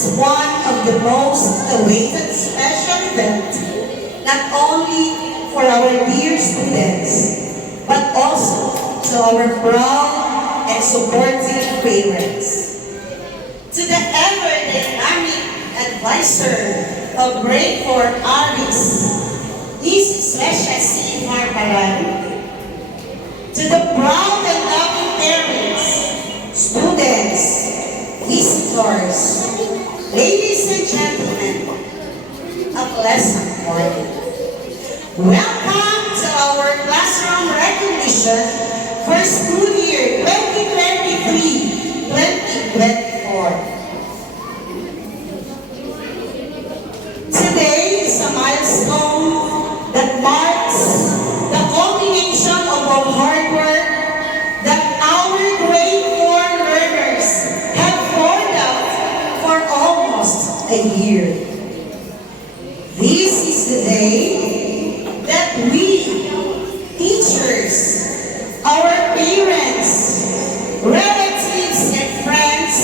is one of the most awaited special event, not only for our dear students, but also to our proud and supportive parents. To the ever-dynamic advisor of Grade 4 ARIS, Ms. Sresha C. Marparan, to the proud and loving parents, students, visitors, ladies and gentlemen, a pleasant morning. Welcome to our classroom recognition for school year 2023-2024. Today is a milestone that marks the culmination of our hard work that our grade 4 learners have poured out for almost a year. This is the day that we, teachers, our parents, relatives, and friends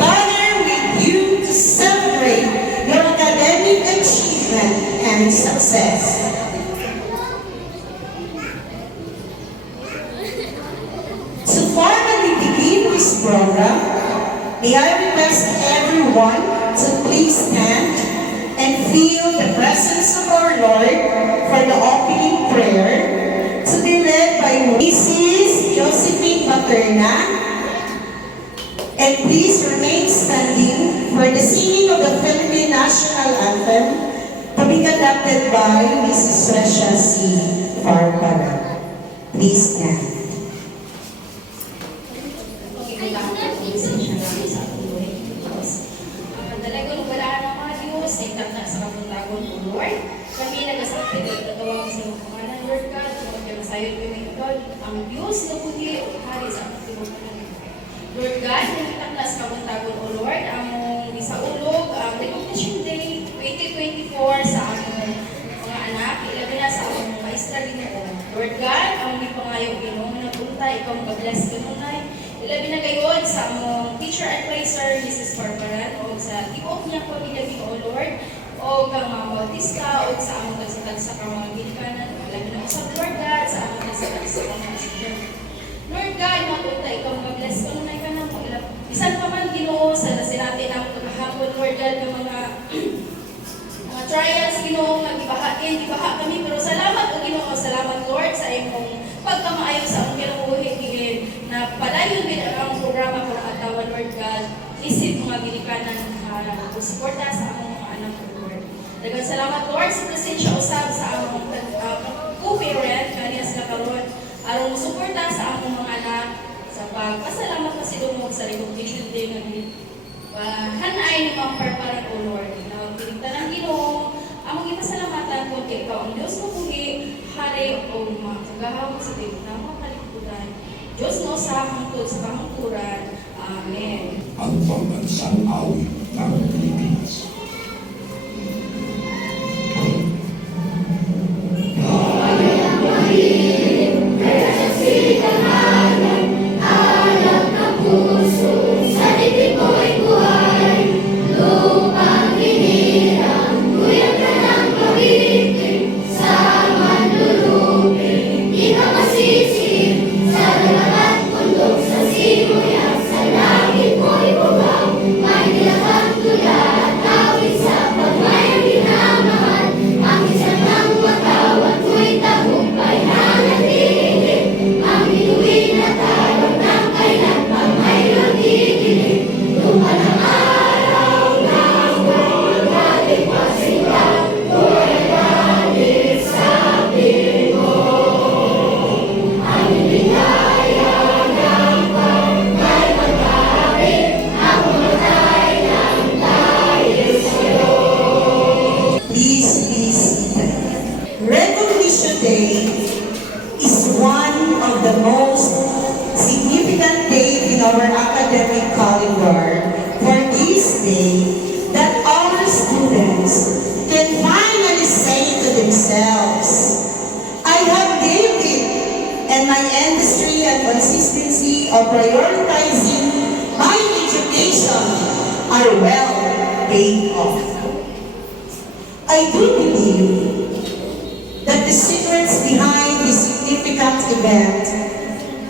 gather with you to celebrate your academic achievement and success. To formally begin this program, may I request everyone to please stand and feel the presence of our Lord for the opening prayer, to be led by Mrs. Josephine Paterna. And please remain standing for the singing of the Philippine National Anthem, to be conducted by Mrs. Sresha C. Marparan. Please stand. Talagang wala ng mga Diyos, ay tata sa kapuntagon o Lord. Kami nag-asapit at tatawag sa mga pangalan, Lord God, kung sayo ko may ikaw, ang Diyos na puti o hari sa kapuntagon. Lord God, nagtakla sa kapuntagon o Lord, among isaulog, ang Recognition Day 2024 sa among mga anak, ilabi na sa among maestra Ginoo. Lord God, ang may pangayaw Ginoo na punta, ikaw mag-bless kanunay. Ilabi na kayo sa among teacher advisor, Mrs. Marparan, o sa tiok niya po ilabi o Lord, o kang mga Bautista, o sa among tagsatagsa kang mga ginikanan. Ilabi na usap, Lord God, sa among tagsatagsa kang mga student. Lord God, mapunta, ikaw mag-bless kanunay ka na po. Bisan pa man Ginoo, sa natin ang pagkahapon, Lord God, ng mga trials, Ginoo, nag-ibahain, ibaha kami, pero salamat o Ginoo, salamat Lord sa imong pagkamaayo sa among kinabuhi, na padayon din ang programa kung atawan, Lord God, isip mga ginikanan na suporta sa among mga anak, Lord. Daghang salamat, Lord, sa presensya usab sa among co-parent, kaniya sila karon, arong suporta sa among mga anak, sa pagpasalamat pa silumog sa recognition day nga hanay ni Ma'am Parparan, O Lord. Pinagtan ng Ginoo, among ipasalamatan kung ikaw ang Diyos mo puhi, hari o mga kagahawag sa tiyo na mga kaliputan. Diyos mo sa hangtod sa kahangturan. Amen. Ang pambansang awit ng Pilipinas. our academic calendar for this day that our students can finally say to themselves, I have David and my industry and consistency of prioritizing my education are well I do believe that the secrets behind this significant event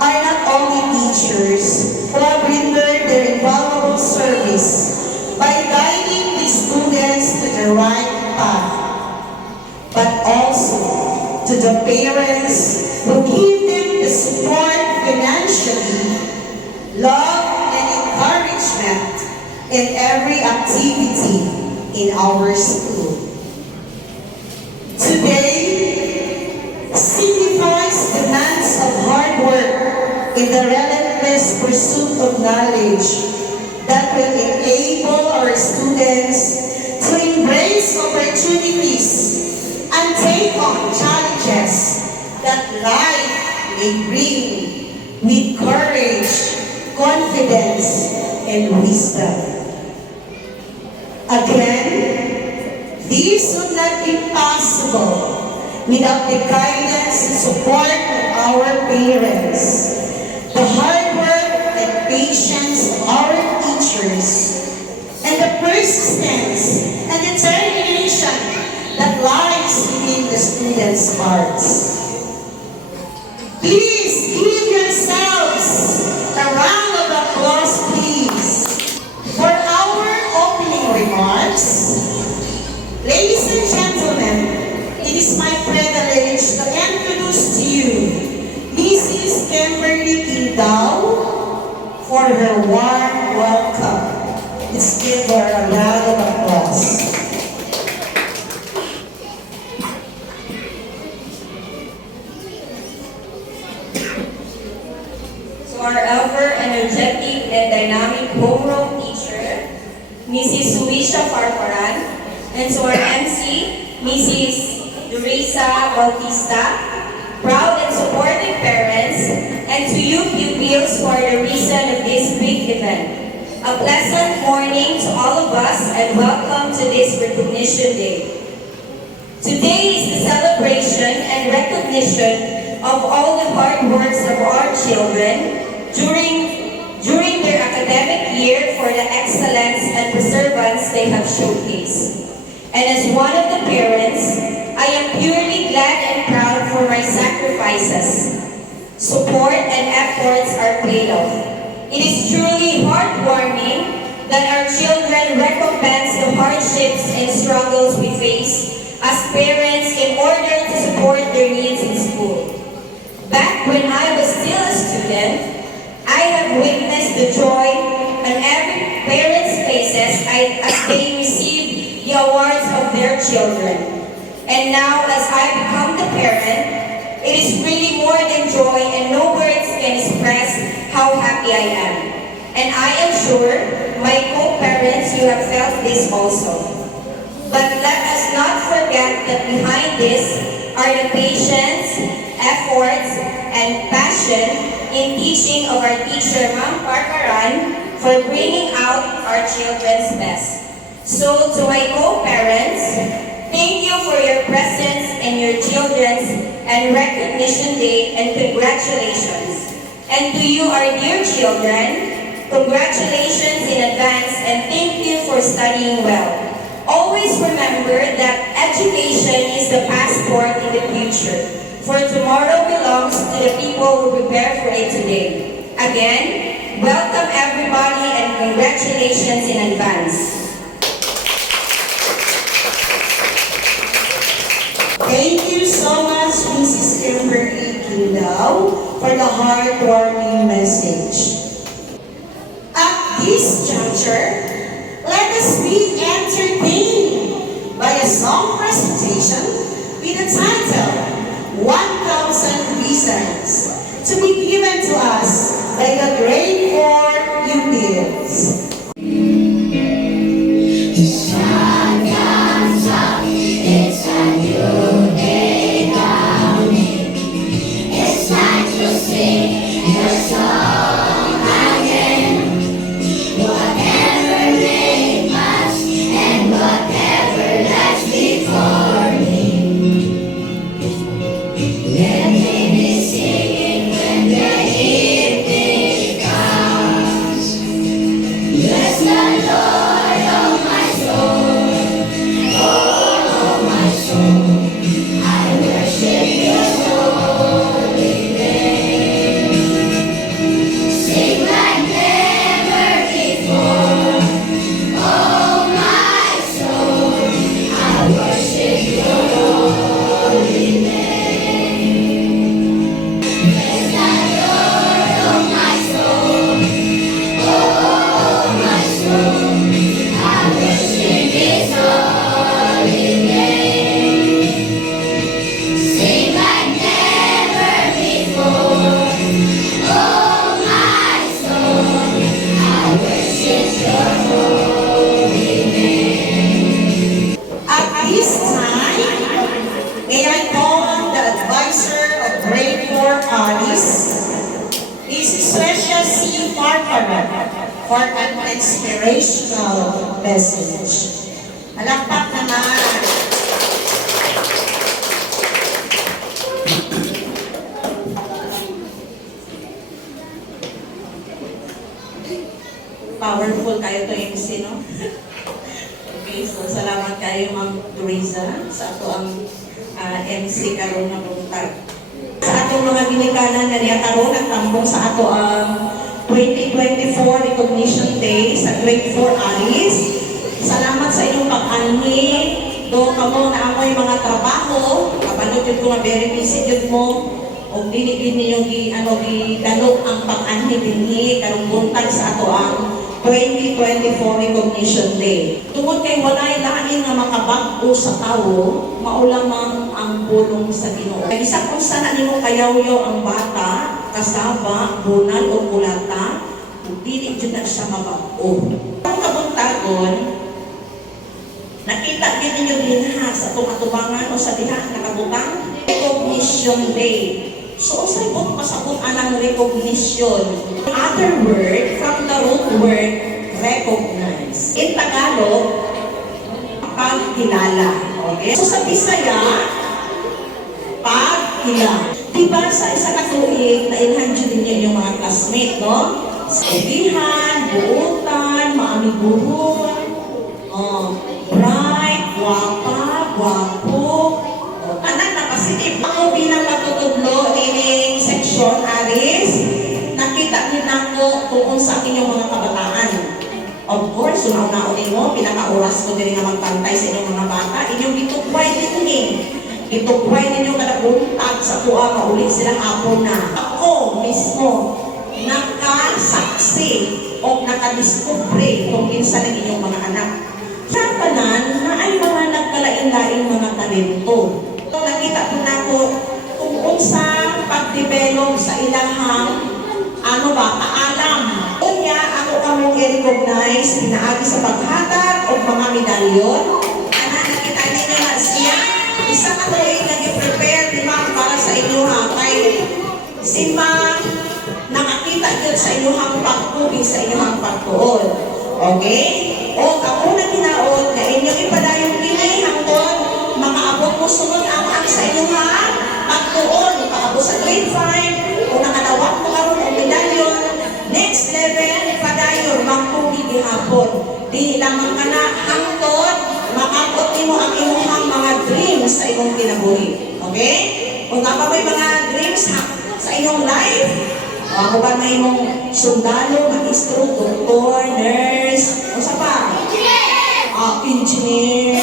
are not only teachers who have rendered their invaluable service by guiding the students to the right path, but also to the parents who give them the support financially, love, and encouragement in every activity in our school. Today signifies the months of hard work in the relentless pursuit of knowledge that will enable our students to embrace opportunities and take on challenges that life may bring with courage, confidence, and wisdom. Again, this would not be possible without the guidance and support of our parents, the hard work and patience of our teachers, and the persistence and determination that lies within the students' hearts. Please give yourselves a round of applause, please, for our opening remarks. Ladies and gentlemen, it is my privilege to introduce to you Mrs. Kimberly Quindao for her warm welcome. Let's give her a round of applause. To our ever-energetic and dynamic homeroom teacher, Mrs. Suisha Farparan, and to our MC, Mrs. Durisa Bautista, proud and supportive parents, and to you pupils for the reason of this big event. A pleasant morning to all of us and welcome to this Recognition Day. Today is the celebration and recognition of all the hard works of our children during their academic year for the excellence and perseverance they have showcased. And as one of the parents, I am purely glad and proud for my sacrifices. Support and efforts are paid off. It is truly heartwarming that our children recompense the hardships and struggles we face as parents in order to support their needs in school. Back when I was still a student, I have witnessed the joy on every parent's faces as they receive the awards of their children. And now as I become the parent, it is really more than joy and no words can express how happy I am. And I am sure my co-parents, you have felt this also. But let us not forget that behind this are the patience, efforts, and passion in teaching of our teacher, Ma'am Parkaran, for bringing out our children's best. So to my co-parents, thank you for your presence in your children's and Recognition Day, and congratulations. And to you, our dear children, congratulations in advance and thank you for studying well. Always remember that education is the passport in the future, for tomorrow belongs to the people who prepare for it today. Again, welcome everybody and congratulations in advance. Thank you so much, Mrs. Kimberly Quindao, for the heartwarming message. At this juncture, let us be entertained by a song presentation with the title 1,000 Reasons, to be given to us by the grade 4 pupils. Bless the Lord, oh my soul, oh an inspirational message. Palakpak naman. Powerful kayo to MC, no? Okay, so salamat kayo Ma'am Teresa sa ato ang MC karon na buntag. Sa atong mga ginikanan na niya karon nagtambong sa ato ang 2024 Recognition Day sa Grade 4 Aris. Salamat sa inyong pag-anhi. Do kamo na amoy mga trabaho, kapanod yun ko nga very busy yun mo. O dili ninyo gidalo ang pag-anhi dinhi karong buntag sa ato ang 2024 Recognition Day. Tungod kay walay lain nga makabag-o sa tawo, maulamang ang bulong sa Ginoo. Kay isa kung sana nimo kayawyo ang bata, kasaba, bunal o kulata, dili jud na siya mabag-o. Ang kabuntagon, nakita din ninyo dinha sa tumatubangan o sa diha nakabutang Recognition Day. So, unsay po pasabot anang recognition? Other word from the root word recognize. In Tagalog, pagkilala. Okay? So, sa Bisaya, pagkilala. Diba sa isa katuig, nailhan dyan ninyo yung mga classmate, no? Sabihan, buutan, maamiguhon, bright, guwapa, guwapo, tanan na positive. Ako bilang matutudlo ining section Aris, nakita niyo na ko kung sa inyong mga kabataan. Of course, sunaw-naon mo, pinaka-oras ko din nga magpantay sa inyong mga bata, inyong gitukway din. Gitukway ninyo kada buntag sa tuwa, maulit sila hapon na. Ako mismo, nakasaksi o nakadiskubre kung kinsa ng inyong mga anak. Sa tanan na ay mga nagkalain-lain mga talento. Nakita ko na ko kung unsa pag-develop sa ilahang kaalam. Unya, ako kamong i-recognize, pinaagi sa paghatag o mga medalyon. Nakita ninyo na siya, isa ka tuloy nag-prepare, di ba, para sa inyo ha, kay si Ma'am, nakakita yun sa inyo hang pagkubi, sa inyo hang pagtuon. Okay? O, ako na tinaod, na inyo ipadayong pinay hangtod, makaabot mo sunod ang sa inyo ha, pagtuon, makaabot sa grade 5, o nakadawat mo karon o medalyon, next level, padayon, magkubi gihapon. Di lamang ka na hangtod, makabot mo ang inyong mga dreams sa inyong kinabuhi. Okay? Kung tapa may mga dreams sa inyong life, kung ba may mong sundalo, magistro, doktor, nurse, o sa pa? Engineer,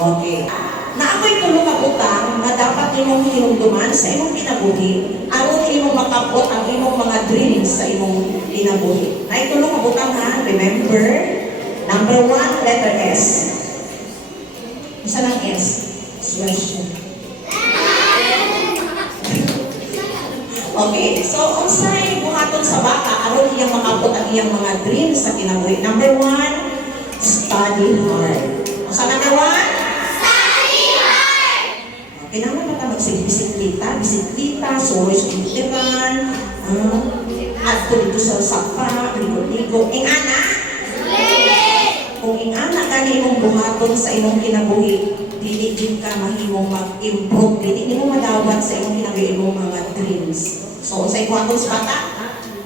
okay. Na ako'y tulong kabutang na dapat inyong hinumduman sa inyong kinabuhi, aron inyong makabot ang inyong mga dreams sa inyong kinabuhi. Na itulong kabutang ha, remember, number 1, letter S. Isa lang S. Question. Okay, so unsay buhaton sa bata aron iyang makabot ang iyang mga dreams sa kinabuhi. Number 1, study hard. Sa number 1? Study hard! Okay, naman na ka magsibisiklita, suroy sa kumputeran, at dito sa sapa, ligo-ligo. Ingana? Kung ingana ka na imong buhaton sa imong kinabuhi, dili din ka mahimong mag-improve, dili mo madawat sa imong kinabuhi imong mga dreams. So, unsay buhaton sa bata?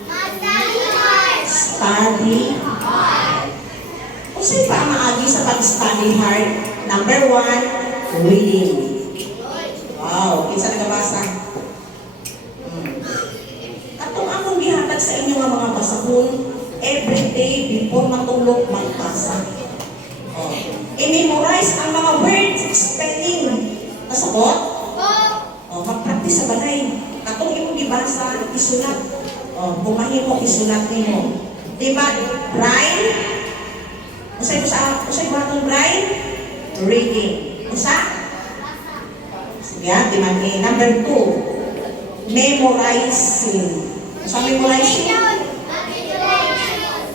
Study hard! Study hard! Unsay pa maagi sa pag-study hard? Number 1, reading. Wow, kinsa nagabasa? Katong akong gihatag sa inyo nga mga basahon, every day before matulog, magbasa. I-memorize ang mga words, spelling. Kasabot? Mag-practice sa balay. Katong imong gibasa, isulat. Bumahin mo, isulat ninyo. Diba? Braille? Usay batong braille? Reading. Usa? Sige, diman eh. Number 2, memorizing. Usa memorizing?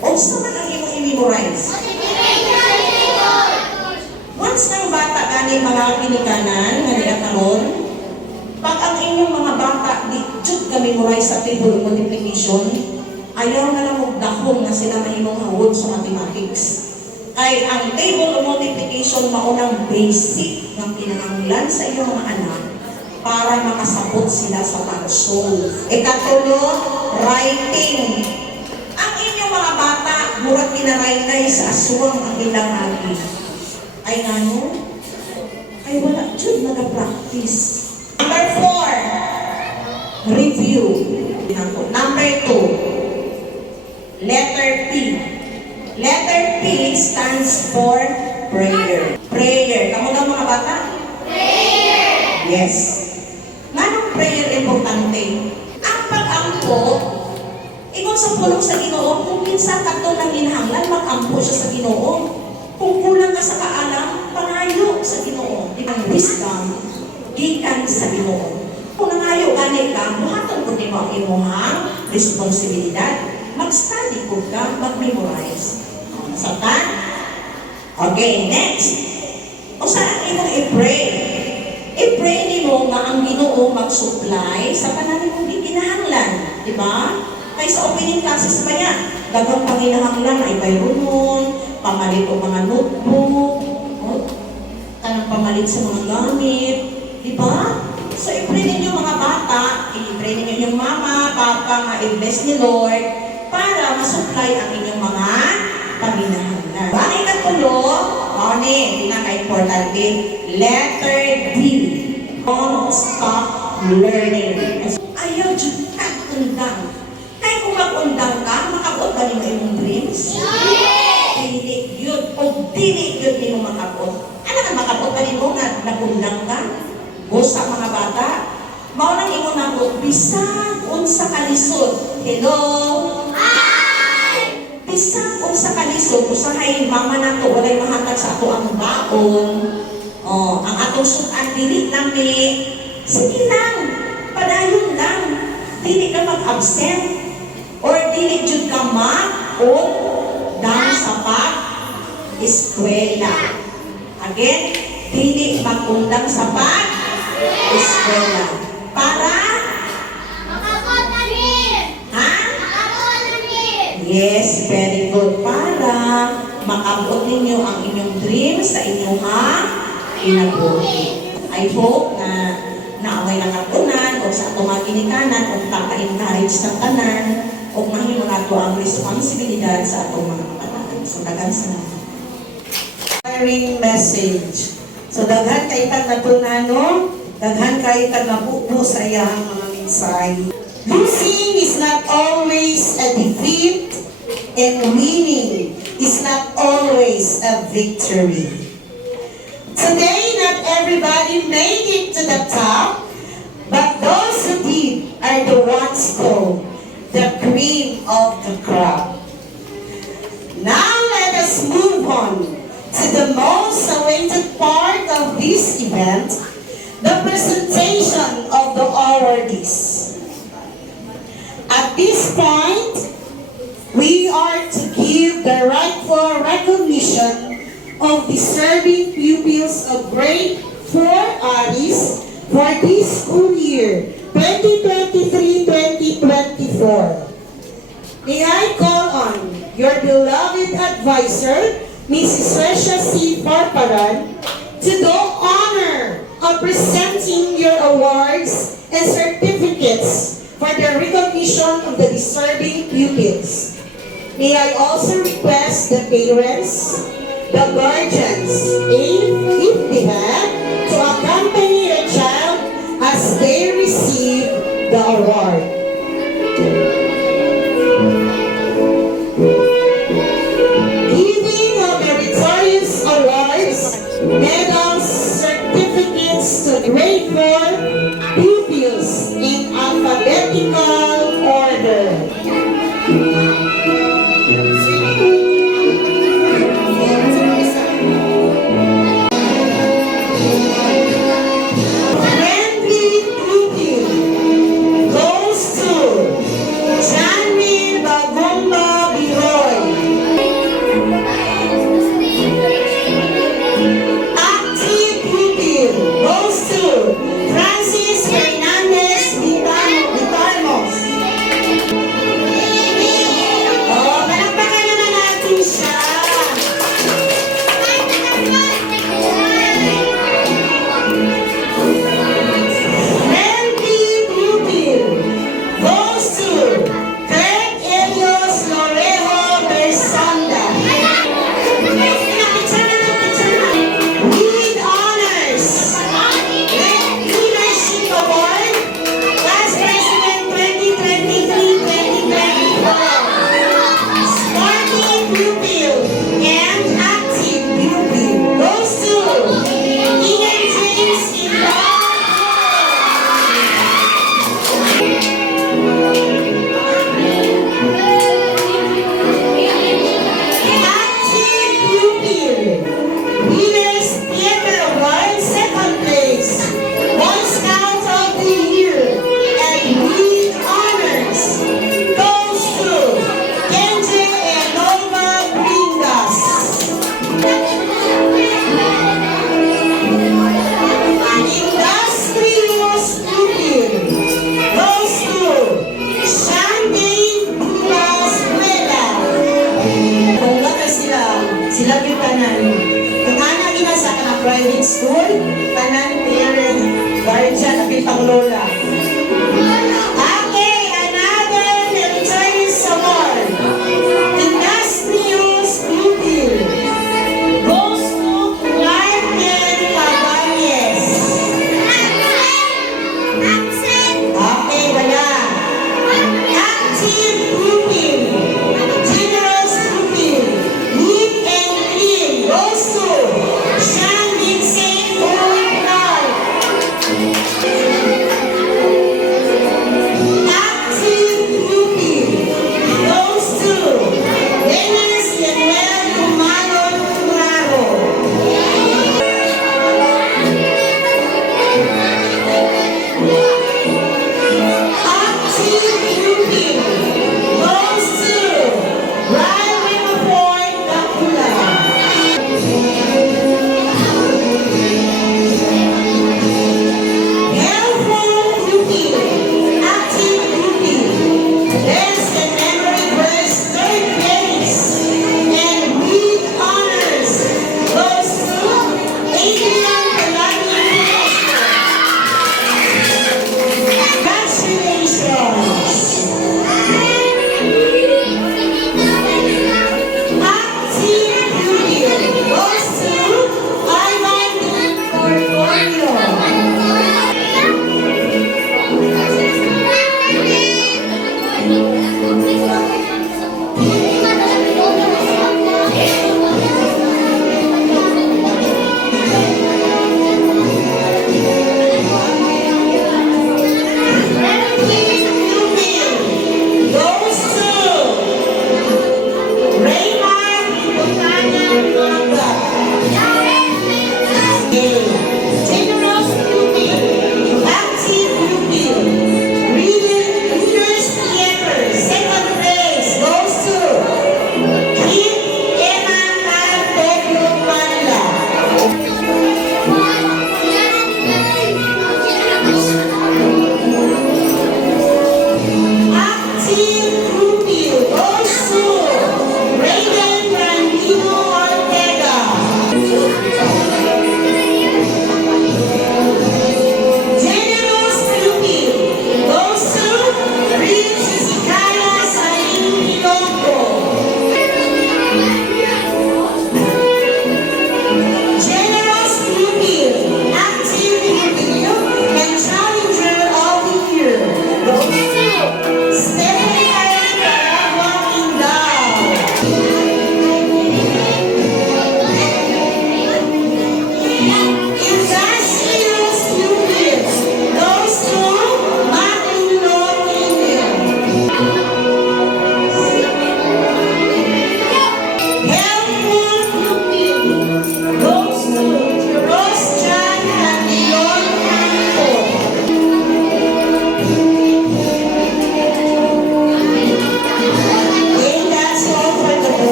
Usa man ang imong i-memorize? Once ng bata gani mga pinikanan, nga nila karon, Pag ang inyong mga bata, di jud ka memorize sa table multiplication, ayaw na lang magdahong na sila mahimong hawod sa mathematics. Ay ang table multiplication maunang basic ng kinahanglan sa iyong mga anak para makasabot sila sa pag-solve. Ikatulo, writing. Ang inyong mga bata, murag pinaraynay sa aswang ang ilang agi. Ay ngano? Ay wala jud nag-practice. Number 4, review. Number 2, letter P. Letter P stands for prayer. Prayer. Kamu lang mga bata? Prayer. Yes. Manong prayer importante? Ang pag-ampo, ingon sa pulong sa Ginoo, kung minsan katong nang ginahanglan, mag-ampo siya sa Ginoo. Kung kulang ka sa kaalam, pangayo sa Ginoo. Ang wisdom, gikan sa Ginoo. Kung nangayo ganit ka, buhaton ko din mo ang imuhang responsibilidad. Mag-study ko ka, mag-memorize. Satan? Okay, next. O saan imong i-pray? I-pray nimo nga ang Ginoo mag-supply sa kananing mong gikinahanglan. Diba? Kay sa opening classes ba yan? Dagang panginahanglan ay bayronon, pamalit o mga notebook, kanang pamalit sa mga gamit. Diba? So, i-pray ninyo mga bata, i-pray ninyo yung mama, papa, nga i-bless ni Lord, para masupply ang inyong mga paminahanglan. Ang ikatulo, pinaka-importante, letter D. Don't stop learning. Ayaw dyan kag-undang. Kaya kung mag-undang ka, makabot ba niyo imong dreams? Dili yun. O dili yun niyo makabot. Ano nga makabot ba niyo nga nag-undang ka? Busa mga bata. Maunang imo nabot, bisag unsa kalisod. Hello? Bisag unsa kalisod, usahay mama nato walay mahatag sa ato ang baon. Oh, ang atong sudan dili lami. Sige lang, padayon lang. Dili ka mag-absent or dili jud ka mag-on down sa pag-eskwela. Again, dili mag-undang sa pag-eskwela. Para yes, very good. Para makabot ninyo ang inyong dreams sa inyong kinabuhi. I hope na naaway lang katunan o sa atong mga ginikanan o papa-encourage ng tanan o mahimo nato ang responsibilidad sa atong mga kapatanan. So, dagan sa sharing message. So, daghan kay tag natunano, daghan kay tag nabubo sa iyang mga mensahe. Losing is not always a defeat, and winning is not always a victory. Today, not everybody made it to the top, but those who did are the ones called the cream of the crop. Now let us move on to the most awaited part of this event, the presentation of the awardees. At this point, we are to give the rightful recognition of deserving pupils of grade 4 ARIS for this school year, 2023-2024. May I call on your beloved advisor, Mrs. Resha C. Parparan, to do honor of presenting your awards and certificates for the recognition of the deserving pupils. May I also request the parents, the guardians, if they have, to accompany the child as they receive the award. Giving of meritorious awards, medals, certificates to grade 4 pupils in alphabetical order. Friendly pupil goes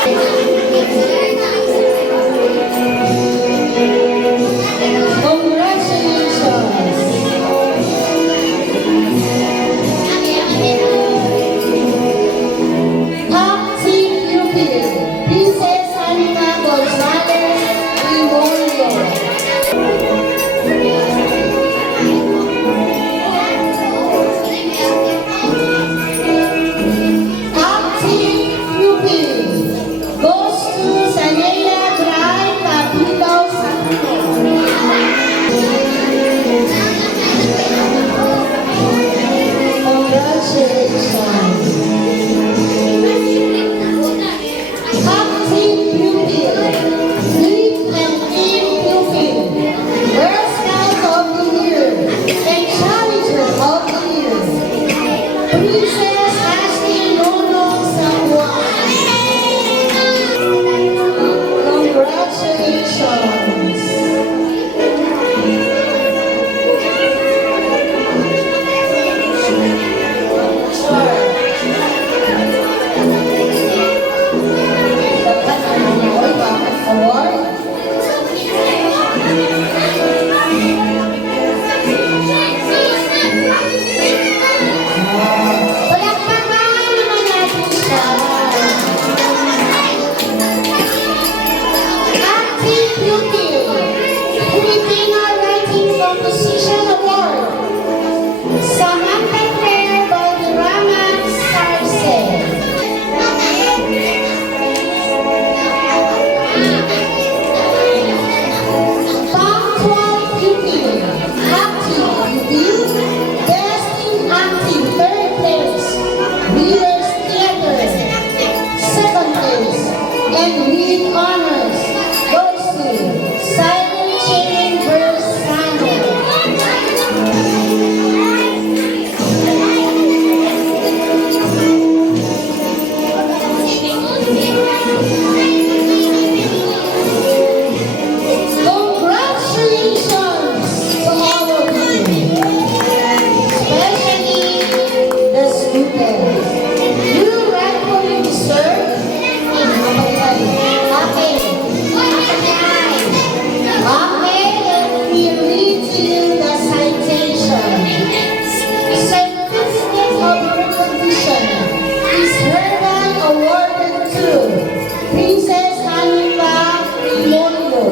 Top team pupil, Princess Anna Gonzalez Imorio. Top team pupil goes to Sanela Bray Capito Congratulations. Top team pupil, Lead and team pupil, Girl Scout of the Year, and Challenger of the Year, Princess Ashley Nono Samuel. Congratulations. Dapat ang award, bakit award? Palakpakan naman natin siya. Acting Pupil, Filipino Writing Composition Award, Samantha Claire Valderrama Sarce. Top 12 pupil, acting pupil, best in acting, third place, leaders theater, second place, and lead honors goes to Silent Chamber Samuel. Congratulations to all of you, especially the students. You rightfully deserve Okay, let me read to you the citation. Certificate of recognition is hereby awarded to Princess Hanifa Imorio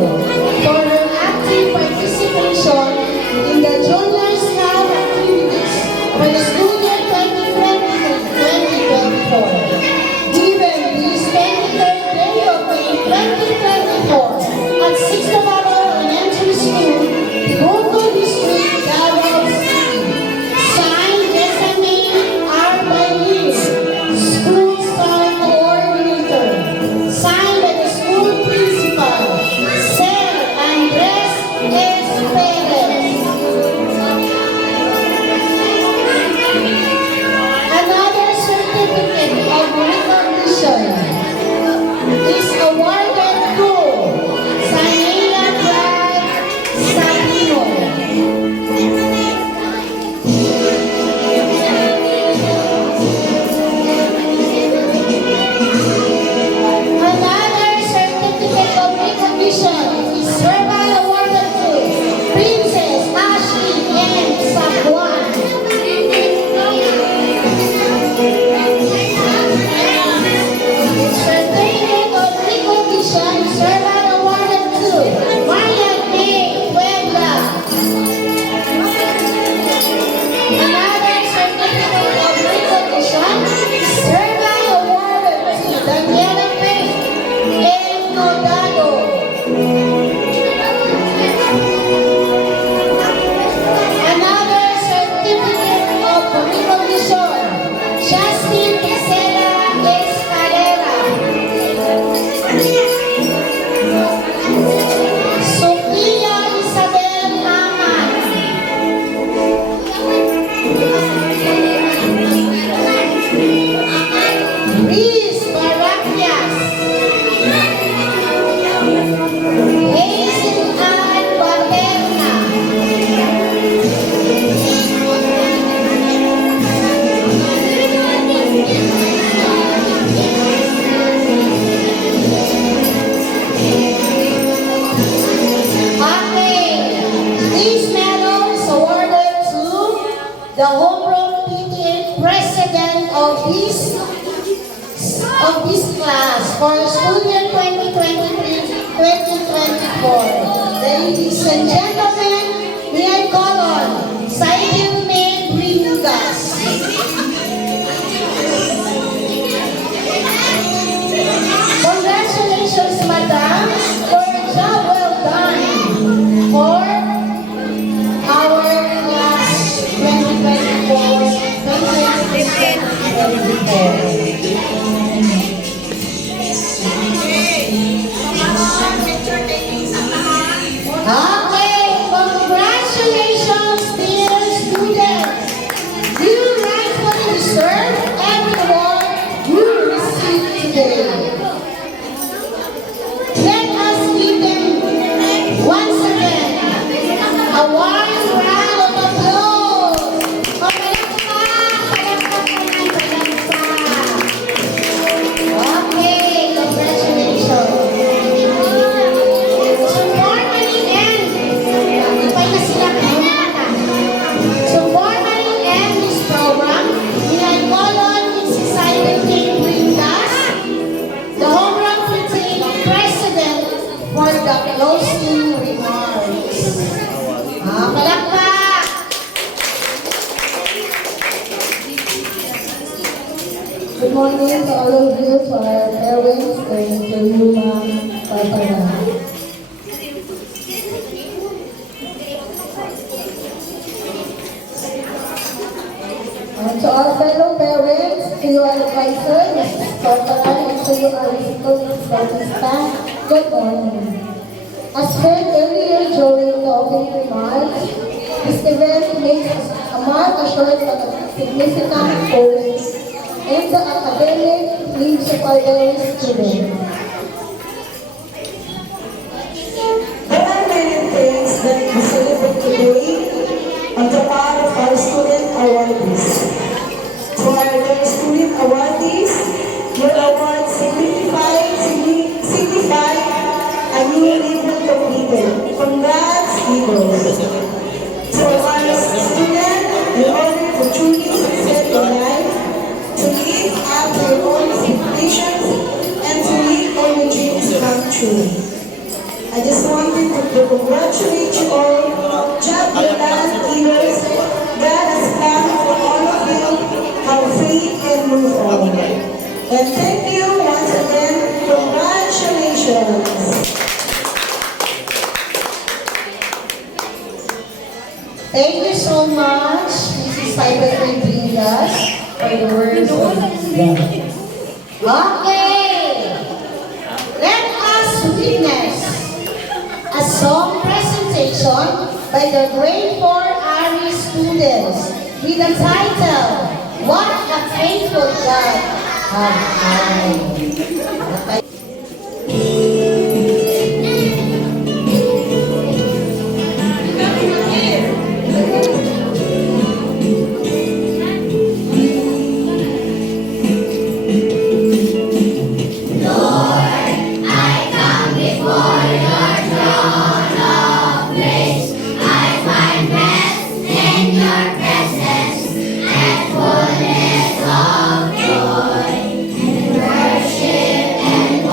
for her active participation in the Junior Scout activities for the school year 2020-2024. Given this 23rd day of May 2024 at 6 Navarro Elementary School, Gogo District, Davao City. Signed, Jessamine R. Bailey, School Star Coordinator. Signed, for school year 2023-2024. Ladies and gentlemen, may I call on Saidil May Bringas. Congratulations, Madam, for a job well done for our class 2024. Okay, congratulations, dear students. You rightfully deserve every award you receive today. Let us give them once again a warm round of applause. Okay, congratulations. So formally end, ipay na sila So formally end this program, may I call on Mrs. Simon K. Bringas, the Home Run Critique President, for the closing remarks. Palakpak! Good morning to all of you, to our parents, and to you, Ma'am Parparan. To our fellow parents, to your advisor, Mrs. Parparan, and to you, our students, Mrs. Tan, good morning. As heard earlier during the opening remarks, this event makes a mark assured of a significant progress in the academic needs of our various students. There are many things that we celebrate today on the part of our student awardees. For our dear student awardees, your award signify a new level completed. Congrats, Eagles! For our student, in order to truly succeed in life, to live up to your own expectations, and to make all your dreams come true. I just wanted to congratulate you all. Job well done, Eagles. God has planned for all of you. Have faith and move on. And thank you once again. Congratulations. Thank you so much, Mrs. Simon Bringas, for the words of wisdom. Okay, let us witness a song presentation by the grade 4 ARI students with the title, What a Faithful God Have I. Worship and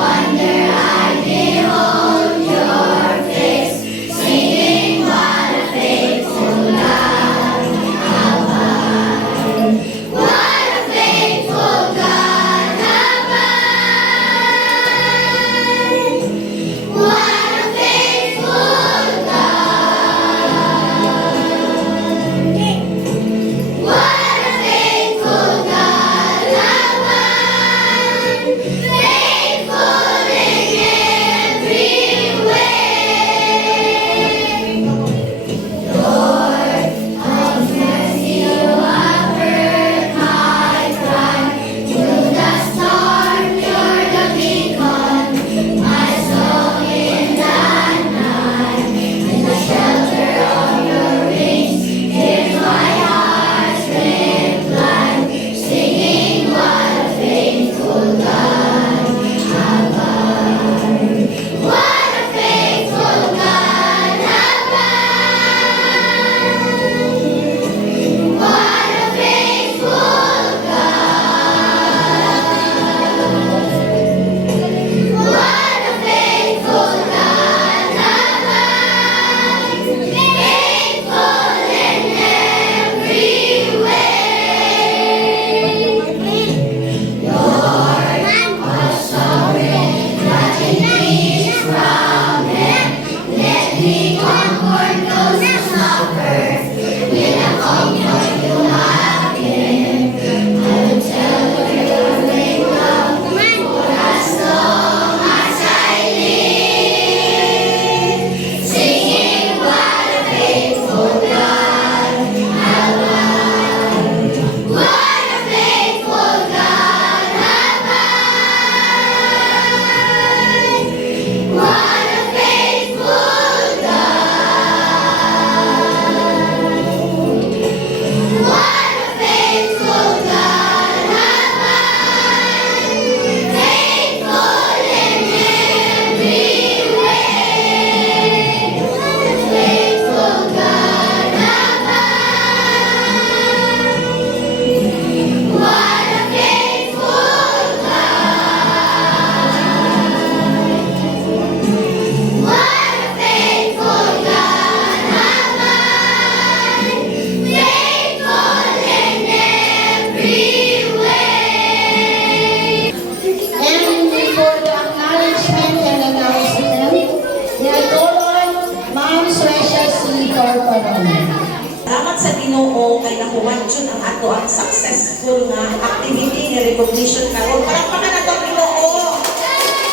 ato ang successful nga activity ni recognition karon. Palakpakan na to Ginoo.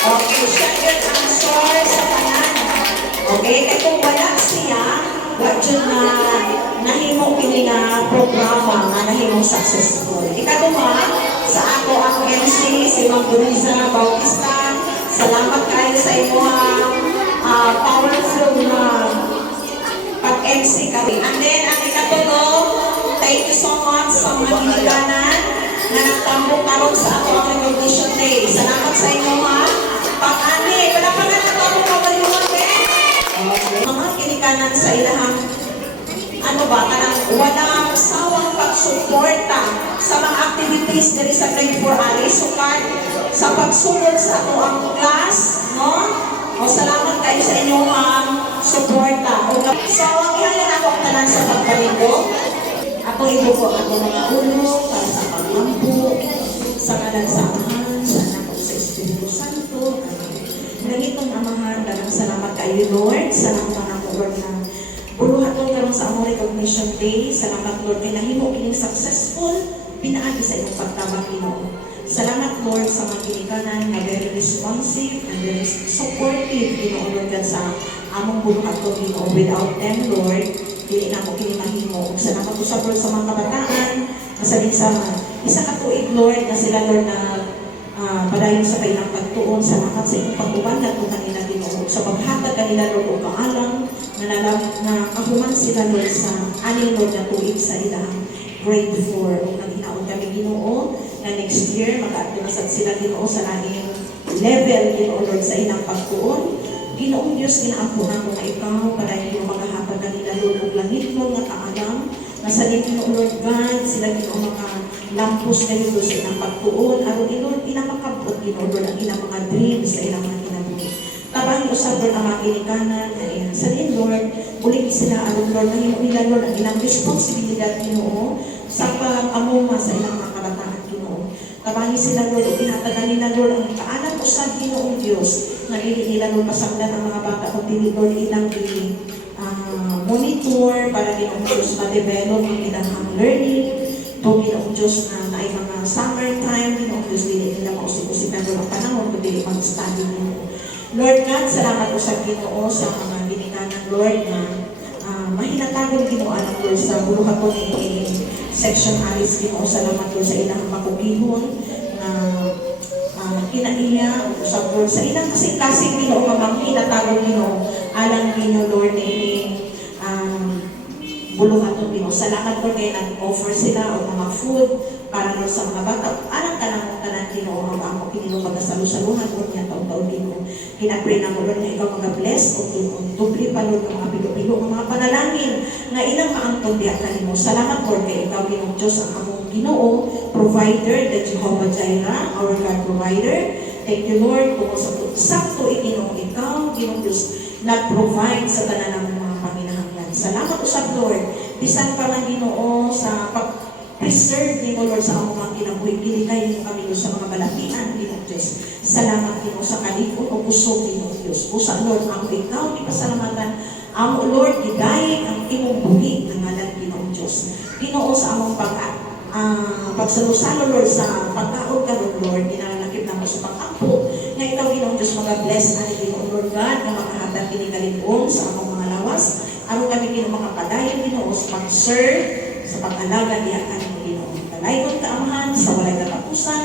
Okay, siya yun ang source sa tanan. Okay, kaya kung wala siya, wag yun na nahimo kini nga programa nga nahimong successful. Ikaduha, sa ako ang MC, si Ma'am Duriza Bautista, salamat kayo sa inyong powerful na pag-MC kami. And then, ang ikatulo, thank you so much sa mga hinikanan na nagtambong karon sa ako ang recognition day. Salamat sa inyo ha. Pag-ani, wala pa nga nagtambong kawaliwan mga kinikanan sa ilahang ano ba, kanang walang sawang pagsuporta sa mga activities diri sa Grade 4 Ali. Sukat sa pagsunod sa ato ang class, no? O salamat kayo sa inyong suporta. So, ang ihayan ako ang tanan sa pagpaligo. Ako ibuko ako mga ulo para sa paglampo, sa kalansahan, sa anak ko sa Espiritu Santo. Ganitong amahan, dalang salamat kayo, Lord. Salamat ako, Lord, na buluhan ko karon sa among recognition day. Salamat, Lord, kay nahimo kining successful, pinaagi sa inyong pagtabang, Ginoo. Salamat, Lord, sa mga kinikanan na very responsive and very supportive, Ginoo, Lord, God, sa among buluhan ko, Ginoo. Without them, Lord, dili na mo kini mahimo. Salamat ko sa Lord sa mga kabataan, masaling sa isa ka tuig, Lord, na sila, Lord, na padayon sa kailang pagtuon. Salamat sa inyong pag-ubangan kung kanila, Ginoo. Sa paghatag kanila, Lord, o kaalam, na kahuman sila, Lord, sa aning, Lord, na tuig sa ilang grade 4. O naginaon kami, Ginoo, na next year, mag-atunasad sila, Ginoo, sa aning level, Ginoo, Lord, sa ilang pagtuon. Ginoong Diyos, ginaampunan ko na ikaw, para yung maghahatag kanila, Lord, o langit, Lord, nga kaalam, nasa din, Ginoo, Lord God, sila, Ginoo, makalampos kayo, Lord, sa ilang pagtuon. Aron, Lord, inamakabot, Ginoo, Lord, ang ilang mga dreams sa ilang mga kinabuhi. Tabang usap, Lord, ang mga kinikanan, sa din, Lord, ulit sila, aron, Lord, nahimo nila, Lord, ang ilang responsibilidad, Ginoo, sa pag-amuma sa ilang mga kabataan, Ginoo. Tabangi sila, Lord, o pinatagan nila, Lord, ang kaanan usap, Ginoong Diyos, na hindi nila, Lord, pasanglan ang mga bata, o dili, Lord, ilang monitor, para Ginoong Diyos, ma-develop ang ilang learning, to Ginoong Diyos na ay mga summertime, Ginoong Diyos, dili nila mausip-usip na, Lord, ang panahon, kundi mag-study nila. Lord God, salamat ko sa Ginoo sa mga binikanan, Lord, na mahinatagong Ginoo anak, Lord, sa buluhan ko ni Section Alice, Ginoo. Salamat, Lord, sa ilang makukihon na kinaiya, sa Lord, sa ilang kasing-kasing, Ginoo, mga hinatagong, Ginoo, alang Ginoo, Lord, na buluhan ko, Ginoo. Salamat, Lord, kaya nag-offer sila o mga food para, Lord, sa mga bata. Alang ka lang tanan, Ginoo, ang ako Ginoo, magsalusaluhan mo niya taon-taon, Ginoo. Kinapray na mo, Lord, na ikaw mag-bless o tubli pa, Lord, ang mga pilo-pilo, ang mga panalangin na ilang maangtong diya ka, Ginoo. Salamat, Lord, kay ikaw, Ginoo Diyos, ang among Ginoo, provider, the Jehovah Jireh, our God provider. Thank you, Lord, kung sakto Ginoo, ikaw, Ginoo Diyos, nag-provide sa tanan ng mga paminahanglan. Salamat usab, Lord, bisan pa man, Ginoo, sa preserve ni mo, Lord, sa among mga kinabuhi. Giligay mo kami, Lord, sa mga balatian, Ginoo Diyos. Salamat, Ginoo, sa kalikot o puso, Ginoo Diyos. Usa, Lord, ang ikaw, ipasalamatan, amo, Lord, gidayeg ang imong buhi, ang ngalan, Ginoo Diyos. Ginoo, sa among pagsalusalo, Lord, sa pagkaon ka, Lord, ginalakip na mo sa pag-ampo, nga ikaw, Ginoo Diyos, mag-bless, ang Ginoo, Lord God, na makahatag kinikalipon sa among mga lawas, aron kami, Ginoo, makapadayon, Ginoo, sa pag-serve, sa pag-alaga niya kanang Ginoo. Kalayon kaamahan sa walay katapusan,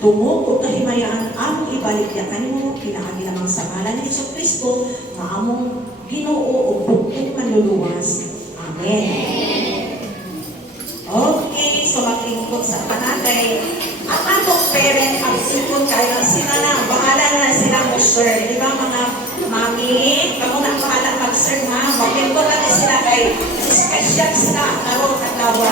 tungod o kahimayaan, among ibalik niya kanimo, pinaagi lamang sa ngalan ni Jesucristo, na among Ginoo o bukong manluluwas. Amen. Okay, so maglingkod sa panatay. Ang atong parent, ang sipon kayo, sila na, bahala na sila mo, sir. Di ba mga mami, kamu na bahala mag-sir, ha? Maglingkod na sila kay special sila, karoon at lawa.